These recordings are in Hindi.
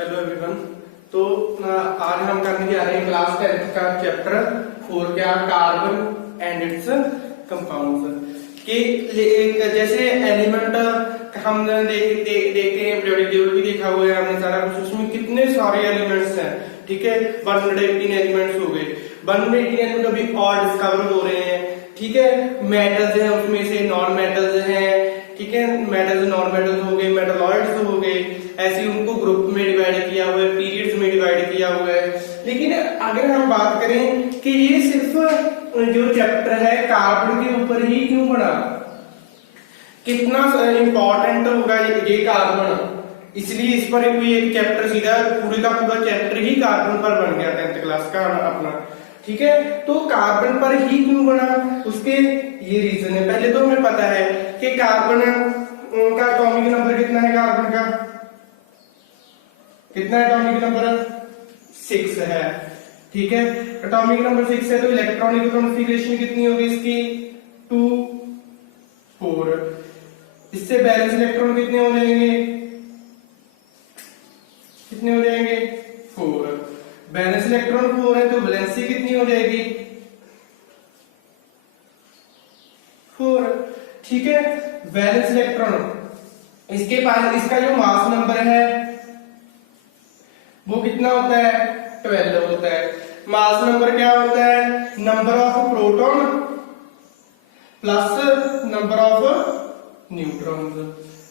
Hello everyone. तो आज हम करने जा रहे हैं क्लास 10th का चैप्टर 4 क्या कार्बन एंड इट्स कंपाउंड्स के जैसे एलिमेंट हम देखते हैं, पीरियोडिक टेबल भी देखा हुआ है हमने सारा कुछ। उसमें कितने सारे एलिमेंट्स हैं, ठीक है। 118 एलिमेंट्स हो गए। 118 एलिमेंट अभी और डिस्कवर हो रहे हैं, ठीक है। मेटल्स हैं, उसमें से नॉन मेटल्स हैं, ठीक है। मेटल्स नॉन मेटल्स हो गए, मेटलॉइड्स हो गए, ऐसे उनको ग्रुप में डिवाइड किया हुआ है, पीरियड्स में डिवाइड किया हुआ है। लेकिन अगर हम बात करें कि ये सिर्फ जो चैप्टर है कार्बन के ऊपर ही क्यों बना, कितना इंपॉर्टेंट होगा ये कार्बन, इसलिए इस पर कोई एक चैप्टर सीधा पूरे का पूरा चैप्टर ही कार्बन पर बन गया 10th क्लास का अपना, ठीक है। तो कार्बन पर ही क्यों बना, उसके ये रीजन है। पहले तो हमें पता है कि कार्बन का एटॉमिक नंबर कितना है, कार्बन का कितना एटॉमिक नंबर 6 है, ठीक है। एटॉमिक नंबर 6 है तो इलेक्ट्रॉनिक कॉन्फ़िगरेशन कितनी होगी इसकी 2 4। इससे बैलेंस इलेक्ट्रॉन कितने हो जाएंगे, कितने हो जाएंगे 4। बैलेंस इलेक्ट्रॉन 4 है तो वैलेंसी कितनी हो जाएगी 4, ठीक है। वैलेंस इलेक्ट्रॉन इसके पास इसका जो मास नंबर है वो कितना होता है 12 होता है। मास नंबर क्या होता है, number of proton plus number of neutrons,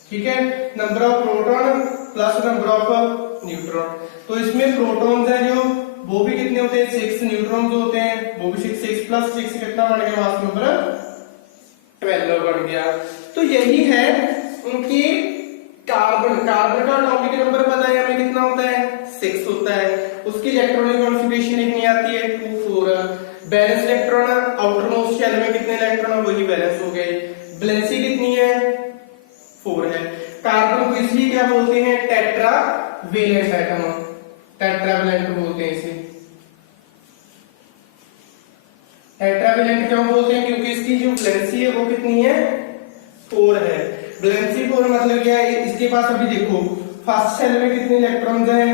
ठीक है। Number of proton plus number of neutron. तो इसमें प्रोटॉन्स है जो वो भी कितने होते हैं 6, न्यूट्रॉन्स होते हैं वो भी 6 प्लस 6 कितना बन गया, मास नंबर 12 बन गया। तो यही है उनकी कार्बन का एटॉमिक नंबर पता है हमें कितना होता है 6 होता है। उसकी इलेक्ट्रॉनिक कॉन्फ़िगरेशन कितनी आती है 2 4। Balance electron outermost shell में कितने इलेक्ट्रॉन है वही बैलेंस हो गए। वैलेंसी कितनी है 4 है। कार्बन को इसलिए क्या बोलते हैं टेट्रावेलेंट एटम, टेट्रावेलेंट बोलते हैं इसे। टेट्रावेलेंट क्यों बोलते हैं, क्योंकि इसकी जो वैलेंसी है वो कितनी है 4 है। वैलेंसी 4 मतलब क्या है, इसके पास अभी देखो फर्स्ट शेल में कितने इलेक्ट्रॉन्स हैं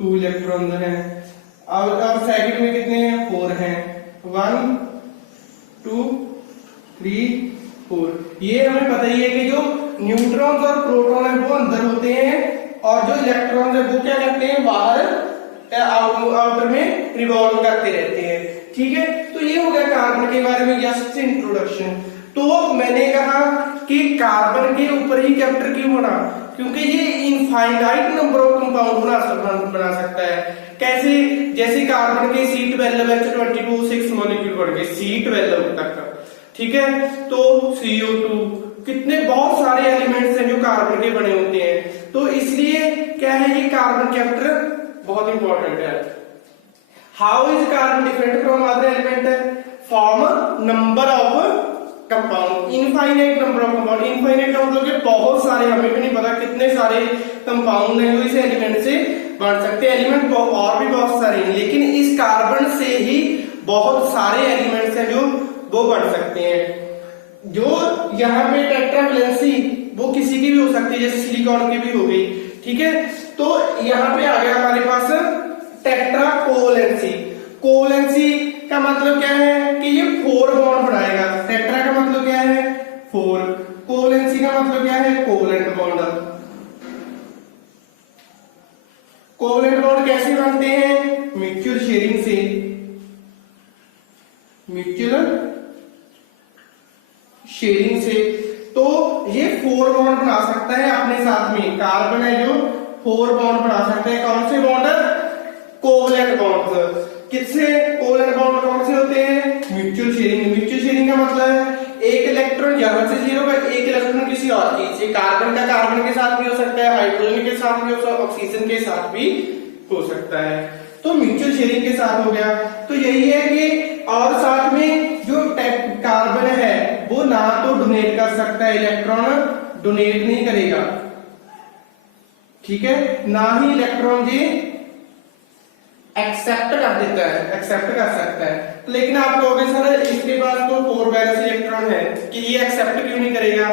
2 इलेक्ट्रॉन्स हैं, और सेकंड में कितने हैं 4 हैं, 1 2 3 4। ये हमें पता ही है कि जो न्यूट्रॉन्स और प्रोटॉन है वो अंदर होते हैं और जो इलेक्ट्रॉन्स है वो क्या करते हैं बाहर आउटर में रिवॉल्व करते रहते हैं, ठीक है। तो ये हो गया कार्बन के बारे में जस्ट इंट्रोडक्शन। तो मैंने कहा कि कार्बन के ऊपर ही चैप्टर क्यों बना, क्योंकि ये इनफाइनाइट नंबर ऑफ कंपाउंड बना सकता है। कैसे, जैसे कार्बन के C12 H22 6 मॉलिक्यूल बन गए C12 तक, ठीक है। तो CO2 कितने बहुत सारे एलिमेंट्स हैं जो कार्बन के बने होते हैं। तो इसलिए क्या है ये कार्बन चैप्टर बहुत इंपॉर्टेंट है। How is carbon different from other element, form number of compound, infinite number of compound. Infinite का मतलब कि बहुत सारे, हमें भी नहीं पता कितने सारे कंपाउंड हैं जो इस एलिमेंट से बन सकते हैं। एलिमेंट और भी बहुत सारे हैं, लेकिन इस कार्बन से ही बहुत सारे एलिमेंट्स हैं जो वो बन सकते हैं। जो यहाँ पे टेट्रावेलेंसी वो किसी की भी हो सकती है, जैसे सिलिकॉन की भी हो गई, ठीक है। तो यहाँ पे आ गया हमारे पास टेट्राकोवैलेंसी। कोवैलेंसी का मतलब क्या है कि ये 4 बॉन्ड बनाएगा। टेट्रा का मतलब क्या है 4, कोवैलेंसी का मतलब क्या है कोवैलेंट बॉन्ड। कोवैलेंट बॉन्ड कैसे बनते हैं, म्यूचुअल शेयरिंग से, म्यूचुअल शेयरिंग से। तो ये 4 बॉन्ड बना सकता है अपने साथ में, कार्बन है जो 4 बॉन्ड बना सकते हैं। कौन से बॉन्ड, कोवैलेंट बॉन्ड। किससे, कोवैलेंट बॉन्ड कौन से होते हैं, म्यूचुअल शेयरिंग। म्यूचुअल शेयरिंग का मतलब है एक इलेक्ट्रॉन यहां से 0 का, एक इलेक्ट्रॉन किसी और चीज से, कार्बन का कार्बन के साथ भी हो सकता है, हाइड्रोजन के साथ भी हो सकता है, ऑक्सीजन के साथ भी हो सकता है। तो म्यूचुअल शेयरिंग के साथ हो गया। तो यही है कि और साथ में जो कार्बन है वो ना तो डोनेट कर सकता है, इलेक्ट्रॉन डोनेट नहीं करेगा, ठीक है, ना ही इलेक्ट्रॉन ये एक्सेप्ट कर देता है, एक्सेप्ट कर सकता है। लेकिन आप कहोगे सर इसके पास तो 4 वैलेंस इलेक्ट्रॉन है कि ये एक्सेप्ट क्यों नहीं करेगा,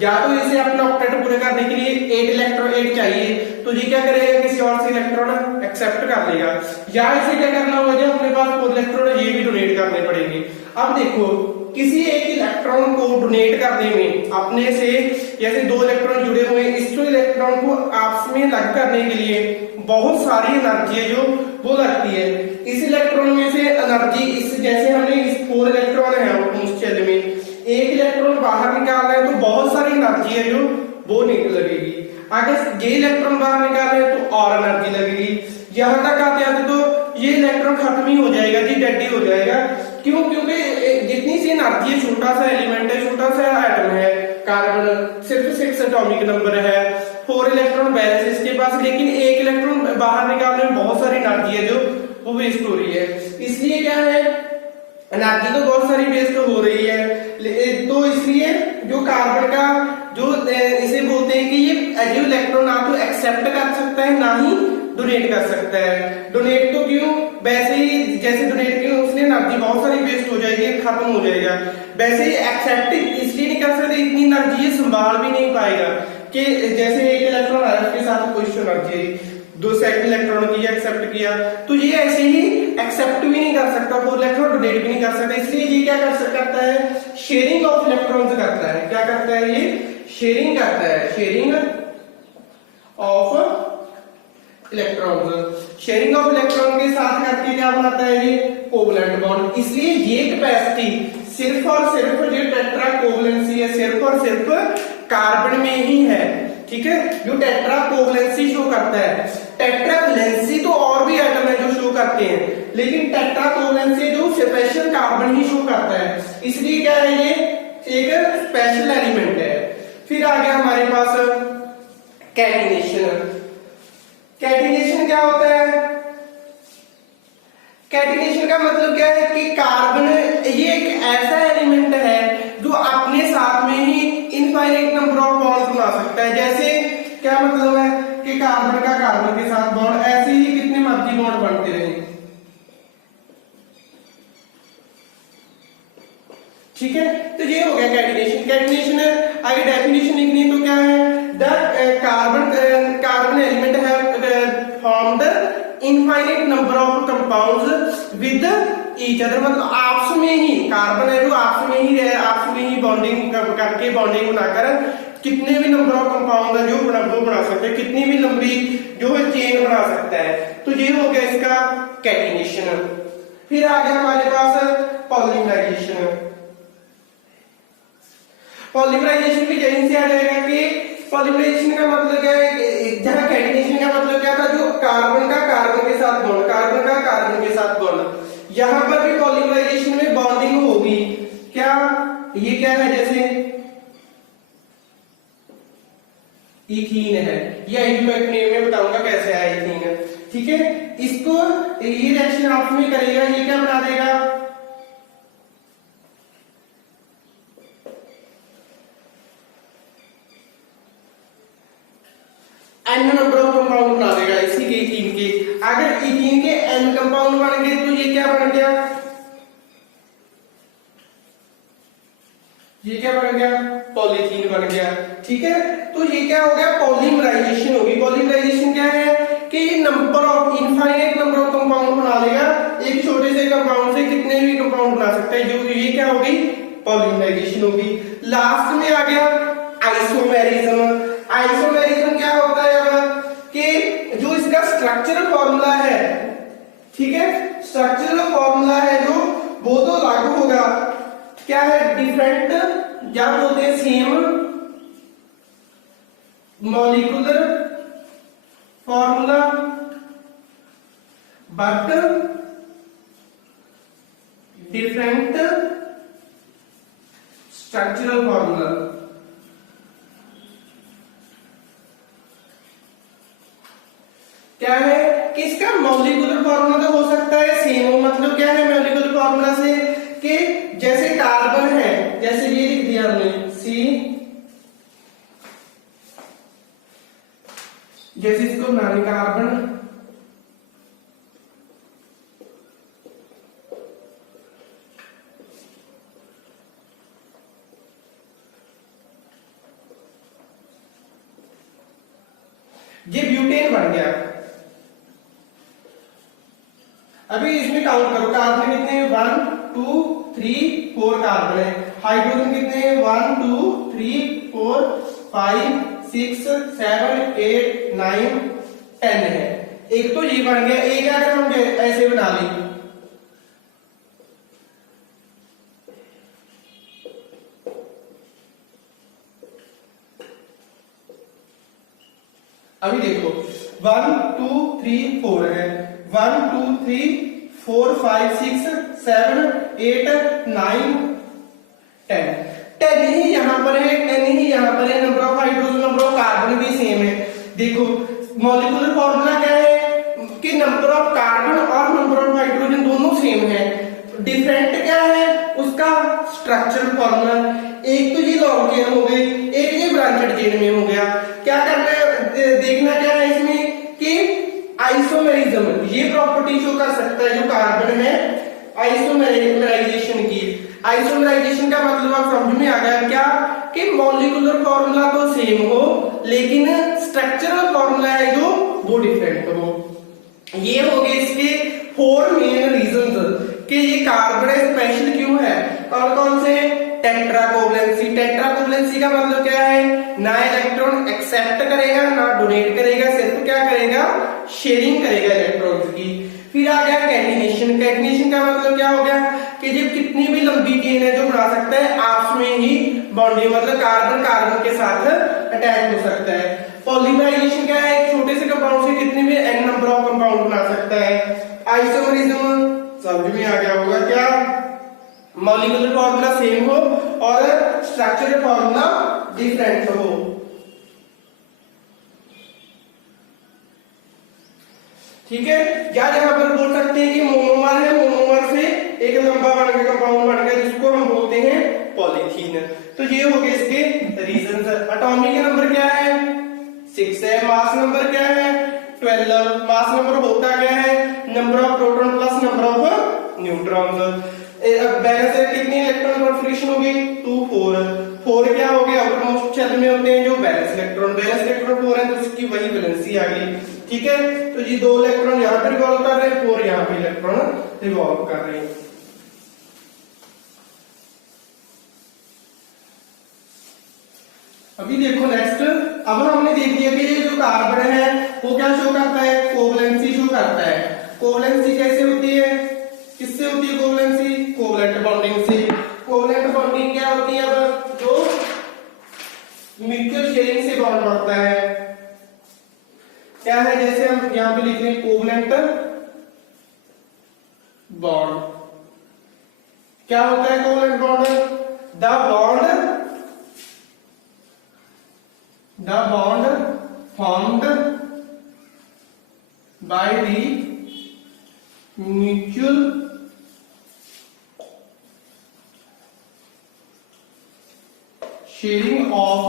या तो इसे अपना ऑक्टेट पूरे करने के लिए 8 इलेक्ट्रॉन 8 चाहिए, तो ये क्या करेगा, किसी और से इलेक्ट्रॉन एक्सेप्ट कर लेगा, या इसे क्या करना होगा, जो अपने पास 4 इलेक्ट्रॉन है ये भी डोनेट करने पड़ेंगे। अब देखो किसी एक इलेक्ट्रॉन को डोनेट करने में अपने से जैसे 2 इलेक्ट्रॉन जुड़े हुए हैं, इस 2 इलेक्ट्रॉन को आपस में अलग करने के लिए बहुत सारी एनर्जी है जो वो लगती है। इस इलेक्ट्रॉन में से एनर्जी इस जैसे हमने इस 4 इलेक्ट्रॉन है उस शेल में, एक इलेक्ट्रॉन बाहर निकालना है तो बहुत सारी एनर्जी है जो वो निकल लगेगी, अगर ये इलेक्ट्रॉन बाहर निकाल रहे हैं तो और एनर्जी लगेगी, यहां तक आते आते तो ये इलेक्ट्रॉन खत्म ही हो जाएगा जी, डेड ही हो जाएगा। क्यों? क्योंकि जितनी सी एनर्जी है, छोटा सा एलिमेंट है, छोटा सा एटम है, कार्बन सिर्फ 6 एटॉमिक नंबर है, 4 इलेक्ट्रॉन बैलेंस है इसके पास, लेकिन एक इलेक्ट्रॉन बाहर निकालने में बहुत सारी एनर्जी है जो वो वेस्ट हो रही है। इसलिए क्या है, एनर्जी तो बहुत सारी वेस्ट हो रही है, तो इसलिए जो कार्बन का जो इसे बोलते हैं कि ये जो इलेक्ट्रॉन ना तो एक्सेप्ट कर सकता है ना ही डोनेट कर सकता है। डोनेट तो क्यों, वैसे ही जैसे डोनेट क्यों, उसने एनर्जी बहुत सारी वेस्ट हो जाएगी, खत्म हो जाएगा, वैसे ही एक्सेप्ट इसलिए नहीं कर सकते, इतनी एनर्जी ये संभाल भी नहीं पाएगा कि जैसे एक इलेक्ट्रॉन आया उसके साथ कुछ एनर्जी, 2 सेकंड इलेक्ट्रॉन की एक्सेप्ट किया, तो ये ऐसे ही एक्सेप्ट भी नहीं कर सकता, 4 इलेक्ट्रॉन डोनेट भी नहीं कर सकता, इसलिए ये क्या कर सकता है, शेयरिंग ऑफ इलेक्ट्रॉन्स करता है। क्या करता है ये, शेयरिंग करता है, sharing of electrons. Sharing of electron के साथ करके क्या बनाता है ये, कोवलेंट बॉन्ड। इसलिए ये कैपेसिटी सिर्फ और सिर्फ जो टेट्रा कोवलेंसी है सिर्फ और सिर्फ कार्बन में ही है, ठीक है, जो टेट्रा कोवलेंसी शो करता है। टेट्रा वैलेंसी तो और भी एटम है जो शो करते हैं, लेकिन टेट्रा कोवलेंसी जो स्पेशल कार्बन ही शो करता है, इसलिए क्या है ये एक स्पेशल एलिमेंट है। फिर आ गया हमारे पास कैटिनेशन। कैटिनेशन क्या होता है, कैटिनेशन का मतलब क्या है कि कार्बन ये एक ऐसा एलिमेंट है जो अपने साथ में ही इनफाइनाइट नंबर ऑफ बॉन्ड बना सकता है। जैसे क्या मतलब है कि कार्बन का कार्बन के साथ बॉन्ड, ऐसे ही कितने मर्जी बॉन्ड बनते रहे, ठीक है। तो ये हो गया कैटिनेशन। कैटिनेशन आगे डेफिनेशन लिखनी है तो क्या है, the carbon element have formed infinite number of compounds with each other, मतलब आपस में ही कार्बन है जो आपस में ही बॉन्डिंग करके बॉन्डिंग बनाकर कितने भी नंबर ऑफ कंपाउंड है जो बना सकते हैं, कितनी भी लंबी जो है चेन बना सकता है। तो ये हो गया इसका कैटिनेशन। फिर आ गया हमारे पास पॉलीमराइजेशन। पॉलीमराइजेशन भी यहीं से आ जाएगा कि पॉलीमराइजेशन का मतलब क्या है, जहां कैटिनेशन का मतलब क्या था, जो कार्बन का कार्बन के साथ बॉन्ड, कार्बन का कार्बन के साथ बॉन्ड, यहां पर भी पॉलीमराइजेशन में बॉन्डिंग होगी। क्या ये क्या है, जैसे इथीन है, या मैं बताऊंगा कैसे है इथीन, ठीक है। इसको ये रिएक्शन आपस में करेगा, ये क्या बना देगा, n नंबर ऑफ कंपाउंड बना देगा इसी के इथीन के। अगर इथीन के n कंपाउंड बन गए तो ये क्या बन गया, ये क्या बन गया, पॉलीथीन बन गया, ठीक है। तो ये क्या हो गया, पॉलीमराइजेशन होगी। पॉलीमराइजेशन क्या है कि ये number of infinite number of compound बना लेगा, एक छोटे से कंपाउंड से कितने भी कंपाउंड बना सकता है, जो ये क्या होगी, पॉलीमराइजेशन होगी। लास्ट में आ गया आइसोमेरिज्म। आइसोमेरिज्म क्या होता है अब कि जो इसका स्ट्रक्चरल फॉर्मूला है, ठीक है, स्ट्रक्चरल फॉर्मूला है जो वो तो लागू होगा, क्या है, डिफरेंट या बोलते हैं same molecular formula but different structural formula. क्या है कि इसका मॉलिक्यूलर फॉर्मूला तो हो सकता है सेम, मतलब क्या है मॉलिक्यूलर फॉर्मूला से कि जैसे कार्बन है, जैसे ये लिख दिया हमने C, जैसे इसको बनाने कार्बन, ये ब्यूटेन बन गया। अभी इसमें काउंट करो, कार्बन कितने हैं, 1 2 3 4 कार्बन है। हाइड्रोजन कितने हैं, 1 2 3 4 5 6 7 8 9 10 है। एक तो ये बन गया, एक अगर हम ऐसे बना ली, अभी देखो 1 2 3 4 है, 1 2 3 4 5 6 7 8 9 10, 10 ही यहां पर है, 10 ही यहां पर है। Number of hydrogen, number of carbon भी सेम है। देखो मॉलिक्यूलर फॉर्मूला क्या है कि नंबर ऑफ कार्बन और नंबर ऑफ हाइड्रोजन दोनों सेम है। डिफरेंट क्या है उसका स्ट्रक्चरल फॉर्मूला। एक तो ये लॉन्ग चेन हो गई, एक ये ब्रांचेड चेन में हो गया। क्या करना है, देखना क्या है इसमें कि आइसोमेरिज्म, ये प्रॉपर्टी शो कर सकता है जो कार्बन है आइसोमेराइजेशन की। आइसोमेराइजेशन का मतलब आप समझ में आ गया क्या कि मॉलिक्यूलर फॉर्मूला तो सेम हो लेकिन स्ट्रक्चरल फॉर्मूला है जो वो डिफरेंट हो। ये हो गए इसके 4 मेन रीजंस कि ये कार्बन स्पेशल क्यों है। कौन कौन से, टेट्राकोवलेंसी। टेट्राकोवलेंसी का मतलब क्या है, ना इलेक्ट्रॉन एक्सेप्ट करेगा ना डोनेट करेगा, सिर्फ क्या करेगा, शेयरिंग करेगा इलेक्ट्रॉन्स की। फिर आ गया कैटिनेशन। कैटिनेशन का मतलब क्या हो गया कि जब कितनी भी लंबी चेन है जो बना सकता है आपस में ही बॉन्डिंग, मतलब कार्बन कार्बन के साथ अटैच हो सकता है। पॉलीमराइजेशन क्या है, एक छोटे से कंपाउंड से कितने भी n नंबर ऑफ कंपाउंड बना सकता है। आइसोमरिज्म समझ में आ गया होगा क्या, मॉलिक्यूलर फॉर्मूला सेम हो और स्ट्रक्चरल फॉर्मूला डिफरेंट हो। ठीक है, या यहां पर बोल सकते हैं कि मोनोमर है, मोनोमर से एक लंबा बन गया कंपाउंड बन गया जिसको हम बोलते हैं पॉलीथीन। तो ये हो गए इसके रीजंस। एटॉमिक नंबर क्या है, 6 है। मास नंबर क्या है, 12। मास नंबर होता क्या है, number of proton plus number of neutrons. Balance कितनी इलेक्ट्रॉन कॉन्फिगरेशन होगी, 2 4। 4 क्या हो गया, अपरमोस्ट शेल में होते हैं जो बैलेंस इलेक्ट्रॉन। बैलेंस इलेक्ट्रॉन 4 है तो इसकी वही वैलेंसी आ गई। ठीक है, तो ये 2 इलेक्ट्रॉन यहां पर रिवॉल्व कर रहे हैं, 4 यहां पे इलेक्ट्रॉन रिवॉल्व कर रहे हैं। अभी देखो नेक्स्ट, अब हमने देख लिया कि ये जो कार्बन है वो क्या शो करता है, कोवलेंसी शो करता है। कोवलेंसी कैसे होती है, किससे होती है कोवलेंसी, कोवलेंट बॉन्डिंग से। कोवलेंट बॉन्डिंग क्या होती है, अब जो म्यूचुअल शेयरिंग से बॉन्ड बनता है। क्या है, जैसे हम यहां पे लिख रहे हैं कोवलेंट बॉन्ड। क्या होता है covalent bond, the bond formed by the mutual sharing of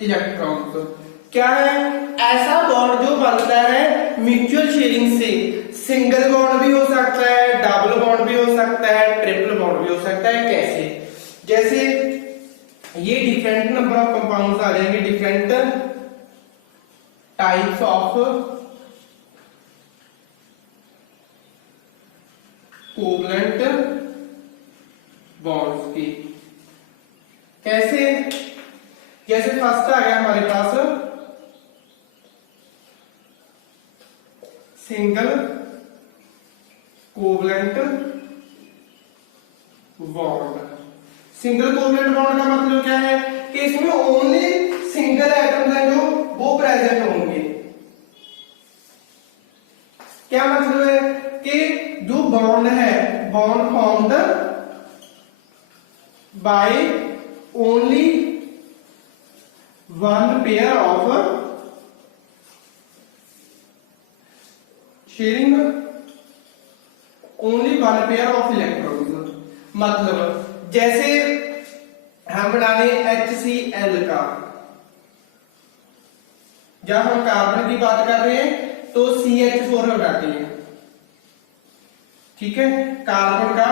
electrons। क्या है, ऐसा बॉन्ड जो बनता है म्यूचुअल शेयरिंग से। सिंगल बॉन्ड भी हो सकता है, डबल बॉन्ड भी हो सकता है, ट्रिपल बॉन्ड भी हो सकता है। कैसे, जैसे ये डिफरेंट नंबर ऑफ कंपाउंड्स आ जाएंगे, different types of covalent bonds की। कैसे, जैसे फर्स्ट आ गया हमारे पास single covalent bond. Single covalent bond का मतलब क्या है कि इसमें ओनली सिंगल एटम्स हैं जो वो प्रेजेंट होंगे। क्या मतलब है कि जो बॉन्ड है, bond formed by only one pair of sharing only one pair of electrons. मतलब जैसे हम बना रहे HCl का, जब हम कार्बन की बात कर रहे हैं तो CH4 बनाते हैं। ठीक है, कार्बन का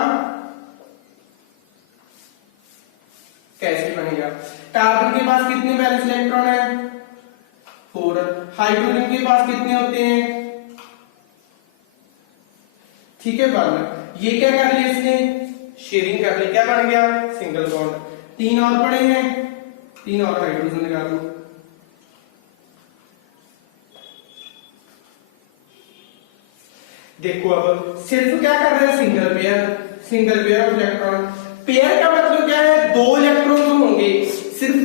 कैसे बनेगा, कार्बन के पास कितने बैलेंस इलेक्ट्रॉन है, 4। हाइड्रोजन के पास कितने होते हैं? ठीक है 1। ये क्या कर लिया इसने? शेयरिंग कर ली, क्या बन गया? Single bond. 3 और पड़े हैं, 3 और हाइड्रोजन निकाल लो। देखो अब सिर्फ क्या कर रहे हैं? Single pair of electron. Pair का मतलब क्या है? 2 इलेक्ट्रॉन होंगे, सिर्फ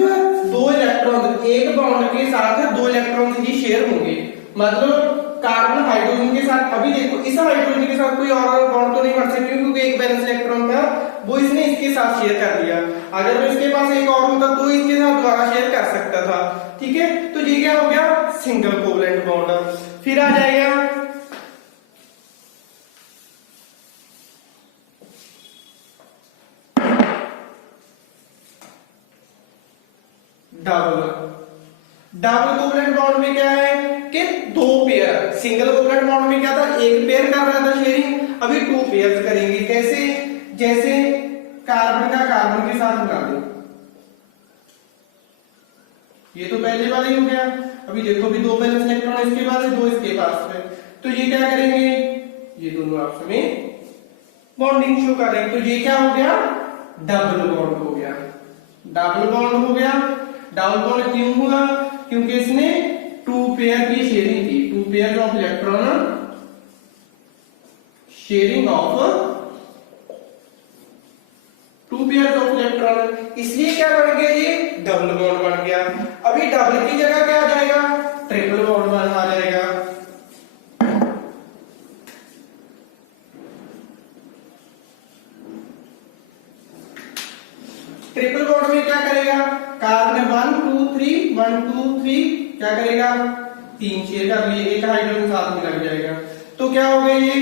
2 इलेक्ट्रॉन, एक बॉन्ड के साथ 2 इलेक्ट्रॉन ही शेयर होंगे। मतलब कार्बन हाइड्रोजन के साथ, अभी देखो इस हाइड्रोजन के साथ कोई और बॉन्ड तो नहीं बन सकती क्योंकि एक बैलेंस इलेक्ट्रॉन था, वो इसने इसके साथ शेयर कर दिया। अगर इसके पास एक और होता तो इसके साथ दोबारा शेयर कर सकता था। ठीक है, तो ये क्या हो गया? Single covalent bond. फिर आ जाएगा डबल कोवलेंट बॉन्ड में क्या है कि 2 पेयर। सिंगल कोवलेंट बॉन्ड में क्या था? एक पेयर कर रहा था शेयरिंग, अभी 2 पेयर करेंगे। कैसे? जैसे कार्बन का कार्बन के साथ मिला दो, ये तो पहले वाला ही हो गया। अभी देखो भी 2 बैलेंस इलेक्ट्रॉन इसके पास है, 2 इसके पास है, तो ये क्या करेंगे? ये दोनों आपस में बॉन्डिंग शो कर रहे हैं। तो ये क्या हो गया? डबल बॉन्ड हो गया। डबल बॉन्ड हो गया। डबल बॉन्ड क्यों हुआ? क्योंकि इसने 2 पेयर की शेयरिंग की, 2 pair of electron, sharing of 2 pair of electron, इसलिए क्या बन गया? ये डबल बॉन्ड बन गया। अभी डबल की जगह क्या आ जाएगा? ट्रिपल बॉन्ड आ जाएगा। ट्रिपल बॉन्ड में क्या करेगा? कार्बन 1 2 3 1 2 3 क्या करेगा? 3 शेयर कर लिए, एक हाइड्रोजन साथ में लग जाएगा, तो क्या हो गया? ये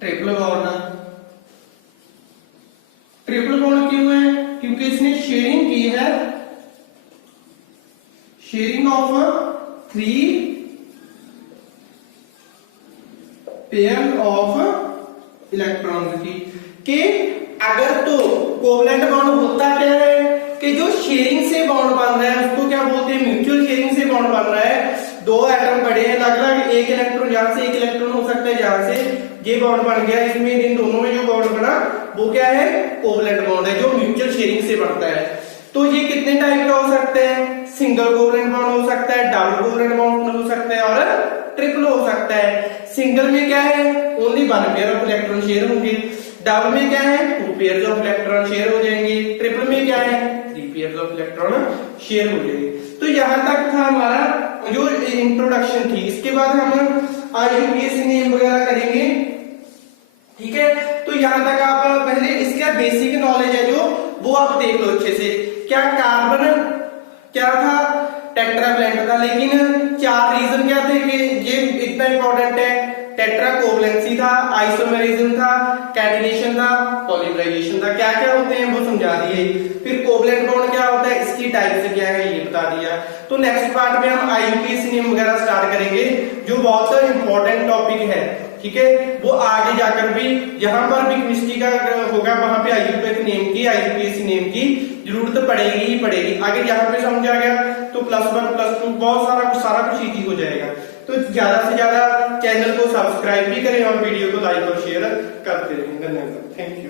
ट्रिपल बॉन्ड। ट्रिपल बॉन्ड क्यों है? क्योंकि इसने शेयरिंग की है, sharing of 3 pair of electrons की। कि अगर तो कोवलेंट बॉन्ड होता क्या है कि जो शेयरिंग से बॉन्ड बन रहा है उसको क्या बोलते हैं? म्यूचुअल शेयरिंग से बॉन्ड बन रहा है। 2 एटम पड़े हैं अलग अलग, एक इलेक्ट्रॉन यहां से, एक इलेक्ट्रॉन हो सकता है जहां से, ये बॉन्ड बन गया। इसमें इन दोनों में जो बॉन्ड बना वो क्या है? कोवलेंट बॉन्ड है, जो म्यूचुअल शेयरिंग से बनता है। तो ये कितने टाइप का हो सकता है? सिंगल कोवलेंट बॉन्ड हो सकता है, डबल कोवलेंट बॉन्ड हो सकता है और ट्रिपल हो सकता है। सिंगल में क्या है? Only 1 pair of electron share होंगे। डबल में क्या है? 2 पेयर ऑफ इलेक्ट्रॉन शेयर हो जाएंगे। ट्रिपल में क्या है? 3 पेयर ऑफ इलेक्ट्रॉन शेयर हो जाएंगे। तो यहां तक था हमारा जो इंट्रोडक्शन थी। इसके बाद हम IUPAC नेम वगैरह करेंगे। ठीक है, तो यहां तक आप पहले इसका बेसिक नॉलेज है जो वो आप देख लो अच्छे से। क्या कार्बन क्या था? टेट्रावैलेंट था, लेकिन 4 रीजन क्या थे कि ये इतना इंपॉर्टेंट है? टेट्रा कोवलेंसी था, आइसोमेरिज्म था, कैटिनेशन था, पॉलीमराइजेशन था। क्या क्या होते हैं वो समझा दिए। फिर कोवलेंट बॉन्ड क्या होता है, इसकी टाइप क्या है ये बता दिया। तो नेक्स्ट पार्ट में हम IUPAC नेम वगैरह स्टार्ट करेंगे जो बहुत इंपॉर्टेंट टॉपिक है। ठीक है, वो आगे जाकर भी जहां पर भी केमिस्ट्री का होगा वहां पे IUPAC नेम की जरूरत पड़ेगी ही पड़ेगी। अगर यहाँ पे समझ आ गया तो +1 +2 बहुत सारा कुछ इजी हो जाएगा। तो ज्यादा से ज्यादा चैनल को सब्सक्राइब भी करें और वीडियो को लाइक और शेयर करते रहें। धन्यवाद, थैंक यू।